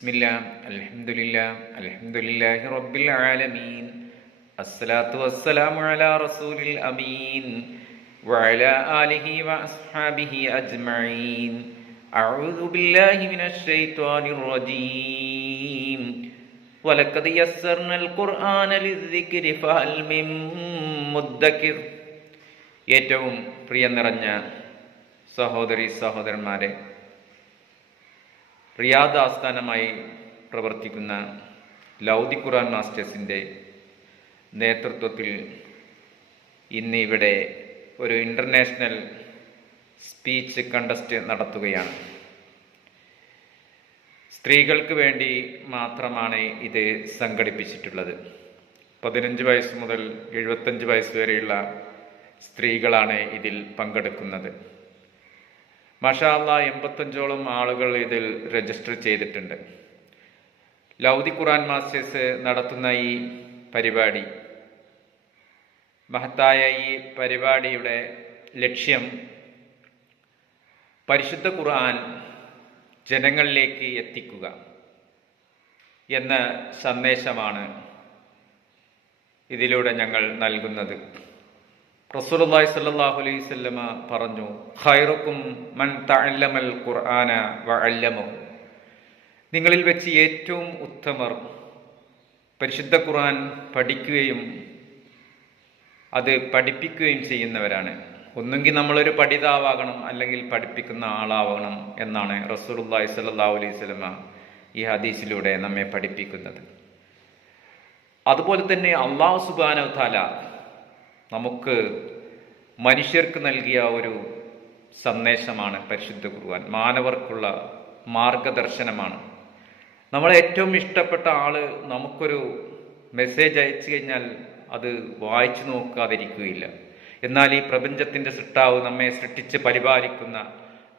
بسم الله الحمد لله الحمد لله رب العالمين الصلاة والسلام على رسول الأمين وعلى آله وأصحابه أجمعين أعوذ بالله من الشيطان الرجيم ولقد يسرنا القرآن للذكر فهل من مدكر ഏറ്റവും പ്രിയം നിറഞ്ഞ സഹോദരി സഹോദരന്മാരെ റിയാദ് ആസ്ഥാനമായി പ്രവർത്തിക്കുന്ന ലൗദി ഖുറാൻ മാസ്റ്റേഴ്സിന്റെ നേതൃത്വത്തിൽ ഇന്ന് ഇവിടെ ഒരു ഇന്റർനാഷണൽ സ്പീച്ച് കണ്ടസ്റ്റ് നടത്തുകയാണ്. സ്ത്രീകൾക്ക് വേണ്ടി മാത്രമാണ് ഇത് സംഘടിപ്പിച്ചിട്ടുള്ളത്. പതിനഞ്ച് വയസ്സ് മുതൽ എഴുപത്തഞ്ച് വയസ്സ് വരെയുള്ള സ്ത്രീകളാണ് ഇതിൽ പങ്കെടുക്കുന്നത്. മഷാല്ല എൺപത്തഞ്ചോളം ആളുകൾ ഇതിൽ രജിസ്റ്റർ ചെയ്തിട്ടുണ്ട്. ലൗദി ഖുറാൻ മാസ്റ്റേഴ്സ് നടത്തുന്ന ഈ പരിപാടി മഹത്തായ ഈ പരിപാടിയുടെ ലക്ഷ്യം പരിശുദ്ധ ഖുർആൻ ജനങ്ങളിലേക്ക് എത്തിക്കുക എന്ന സന്ദേശമാണ് ഇതിലൂടെ ഞങ്ങൾ നൽകുന്നത്. റസൂലുള്ളാഹി സ്വല്ലല്ലാഹു അലൈഹി വസല്ലമ പറഞ്ഞു ഖൈറുക്കും മൻ തഅല്ലമൽ ഖുർആന വഅല്ലമഹു. നിങ്ങളിൽ വെച്ച് ഏറ്റവും ഉത്തമർ പരിശുദ്ധ ഖുർആൻ പഠിക്കുകയും അത് പഠിപ്പിക്കുകയും ചെയ്യുന്നവരാണ്. ഒന്നുകിൽ നമ്മളൊരു പഠിതാവാകണം അല്ലെങ്കിൽ പഠിപ്പിക്കുന്ന ആളാവണം എന്നാണ് റസൂലുള്ളാഹി സ്വല്ലല്ലാഹു അലൈഹി വസല്ലമ ഈ ഹദീസിലൂടെ നമ്മെ പഠിപ്പിക്കുന്നത്. അതുപോലെ തന്നെ അള്ളാഹു സുബ്ഹാനഹു തആല നമുക്ക് മനുഷ്യർക്ക് നൽകിയ ഒരു സന്ദേശമാണ് പരിശുദ്ധ ഖുർആൻ മാനവർക്കുള്ള മാർഗദർശനമാണ്. നമ്മളെ ഏറ്റവും ഇഷ്ടപ്പെട്ട ആൾ നമുക്കൊരു മെസ്സേജ് അയച്ചു കഴിഞ്ഞാൽ അത് വായിച്ചു നോക്കാതിരിക്കുകയില്ല. എന്നാൽ ഈ പ്രപഞ്ചത്തിന്റെ സൃഷ്ടാവ് നമ്മെ സൃഷ്ടിച്ച് പരിപാലിക്കുന്ന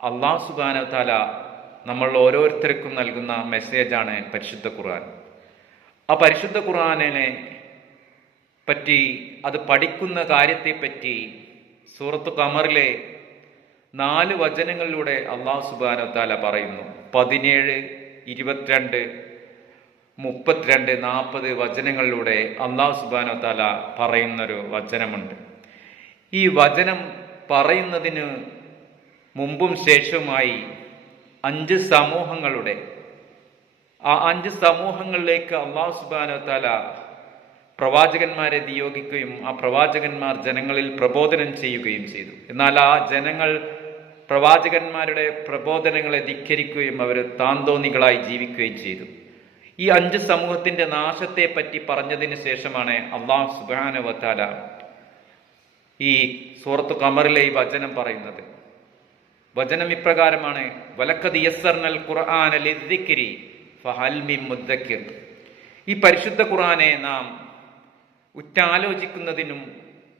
അള്ളാഹു സുബാന തല നമ്മൾ ഓരോരുത്തർക്കും നൽകുന്ന മെസ്സേജാണ് പരിശുദ്ധ ഖുർആൻ. ആ പരിശുദ്ധ ഖുർആനെ പറ്റി അത് പഠിക്കുന്ന കാര്യത്തെപ്പറ്റി സൂറത്ത് കമറിലെ നാല് വചനങ്ങളിലൂടെ അള്ളാഹു സുബാന താല പറയുന്നു. പതിനേഴ് ഇരുപത്തിരണ്ട് മുപ്പത്തിരണ്ട് നാൽപ്പത് വചനങ്ങളിലൂടെ അള്ളാഹു സുബാന താല പറയുന്നൊരു വചനമുണ്ട്. ഈ വചനം പറയുന്നതിന് മുമ്പും ശേഷവുമായി അഞ്ച് സമൂഹങ്ങളുടെ ആ അഞ്ച് സമൂഹങ്ങളിലേക്ക് അള്ളാഹു സുബാന താല പ്രവാചകന്മാരെ നിയോഗിക്കുകയും ആ പ്രവാചകന്മാർ ജനങ്ങളിൽ പ്രബോധനം ചെയ്യുകയും ചെയ്തു. എന്നാൽ ആ ജനങ്ങൾ പ്രവാചകന്മാരുടെ പ്രബോധനങ്ങളെ ധിക്കരിക്കുകയും അവർ താന്തോന്നികളായി ജീവിക്കുകയും ചെയ്തു. ഈ അഞ്ച് സമൂഹത്തിന്റെ നാശത്തെ പറ്റി പറഞ്ഞതിന് ശേഷമാണ് അള്ളാഹ് സുബാന വത്താല ഈ സൂറത്ത് കമറിലെ ഈ വചനം പറയുന്നത്. വചനം ഇപ്രകാരമാണ് വലക്കത് യസ്സർനൽ ഈ പരിശുദ്ധ ഖുർആനെ നാം ഉറ്റാലോചിക്കുന്നതിനും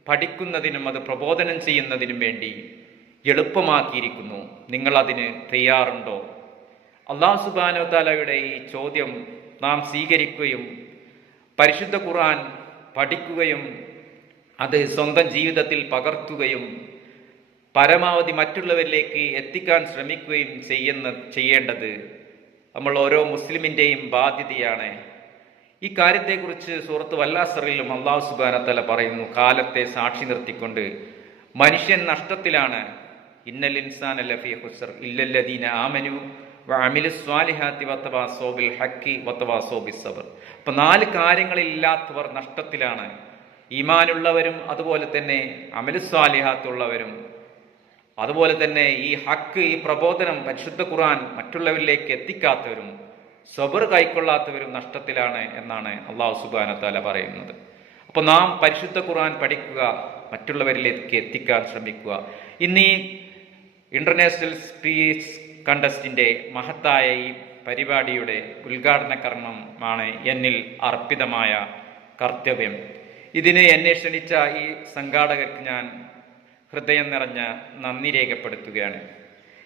പഠിക്കുന്നതിനും അത് പ്രബോധനം ചെയ്യുന്നതിനും വേണ്ടി എളുപ്പമാക്കിയിരിക്കുന്നു. നിങ്ങൾ അതിന് തയ്യാറുണ്ടോ? അള്ളാഹു സുബാനോ താലയുടെ ഈ ചോദ്യം നാം സ്വീകരിക്കുകയും പരിശുദ്ധ ഖുർആൻ പഠിക്കുകയും അത് സ്വന്തം ജീവിതത്തിൽ പകർത്തുകയും പരമാവധി മറ്റുള്ളവരിലേക്ക് എത്തിക്കാൻ ശ്രമിക്കുകയും ചെയ്യുന്ന ചെയ്യേണ്ടത് നമ്മൾ ഓരോ മുസ്ലിമിന്റെയും ബാധ്യതയാണ്. ഈ കാര്യത്തെക്കുറിച്ച് സുഹൃത്ത് വല്ലാസറിലും അള്ളാഹു സുബാനത്തല പറയുന്നു കാലത്തെ സാക്ഷി നിർത്തിക്കൊണ്ട് മനുഷ്യൻ നഷ്ടത്തിലാണ്. ഇന്നൽ ഇൻസാൻ ലഫി ഹുസർ ഇല്ലല്ലദീന ആമനു സ്വാലിഹാത്തി വത്തവാ സോബിൽ ഹക്കി വത്തവാ സോബി സബർ. അപ്പൊ നാല് കാര്യങ്ങളില്ലാത്തവർ നഷ്ടത്തിലാണ്. ഈമാനുള്ളവരും അതുപോലെ തന്നെ അമലുസ്വാലിഹാത്തുള്ളവരും അതുപോലെ തന്നെ ഈ ഹക്ക് ഈ പ്രബോധനം പരിശുദ്ധ ഖുർആൻ മറ്റുള്ളവരിലേക്ക് എത്തിക്കാത്തവരും. സബർ കൈക്കൊള്ളാത്തവരും നഷ്ടത്തിലാണ് എന്നാണ് അള്ളാഹു സുബാനത്താല പറയുന്നത്. അപ്പോൾ നാം പരിശുദ്ധ ഖുർആൻ പഠിക്കുക മറ്റുള്ളവരിലേക്ക് എത്തിക്കാൻ ശ്രമിക്കുക. ഇന്നീ ഇന്റർനാഷണൽ സ്പീച്ച് കണ്ടസ്റ്റിന്റെ മഹത്തായ ഈ പരിപാടിയുടെ ഉദ്ഘാടന കർമ്മമാണ് എന്നിൽ അർപ്പിതമായ കർത്തവ്യം. ഇതിനെ എന്നെ ക്ഷണിച്ച ഈ സംഘാടകർക്ക് ഞാൻ ഹൃദയം നിറഞ്ഞ നന്ദി രേഖപ്പെടുത്തുകയാണ്.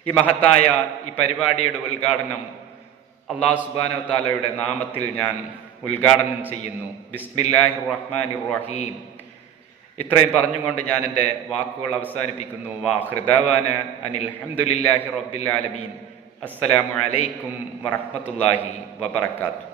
ഈ മഹത്തായ ഈ പരിപാടിയുടെ ഉദ്ഘാടനം അള്ളാഹു സുബാനോ താലയുടെ നാമത്തിൽ ഞാൻ ഉദ്ഘാടനം ചെയ്യുന്നു. ബിസ്മില്ലാഹി റഹ്മാൻ റഹീം ഇത്രയും പറഞ്ഞുകൊണ്ട് ഞാൻ എന്റെ വാക്കുകൾ അവസാനിപ്പിക്കുന്നു. വാ ഹൃദവാന അനിൽ അഹമ്മദില്ലാഹി റബ്ബിൽ ആലമീൻ. അസ്സലാമു അലൈക്കും വറഹ്മത്തുള്ളാഹി വബറകാതുഹു